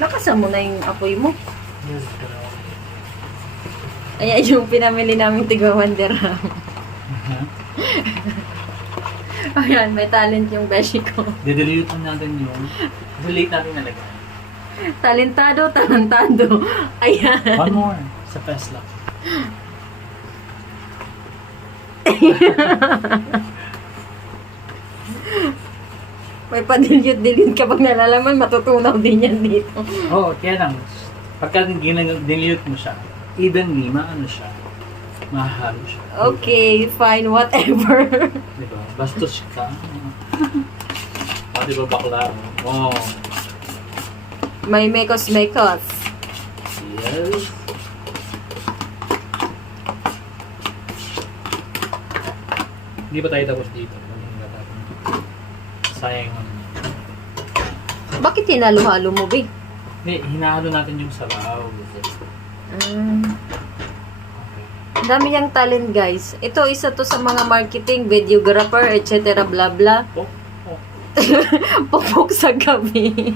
Lakasan mo na yung apoy mo. Yes, pero... Ayan yung pinamili namin tigwa 1 dirham. Ayan, may talent yung beshi ko. Didelete natin yung... Delete natin nalagay. Talentado, talentado. Ayan. One more. Sa Pesla. May pa-delete ka pag nalalaman, matutunaw din yan dito. Oo, kaya lang. Pagka dinilute mo siya, evenly, maano siya. Mahalo siya. Okay, fine, whatever. Diba? Bastos ka. O, diba bakla mo? Oh. May mekos-mekos. Yes. Hindi pa tayo tapos dito. Sayang naman. Bakit hinalo-halo mo, babe? Hindi, hinahalo natin yung sabaw. Ang dami niyang talent, guys. Ito, isa to sa mga marketing, videographer, etc. bla bla. Oh, oh. Pupok sa gabi.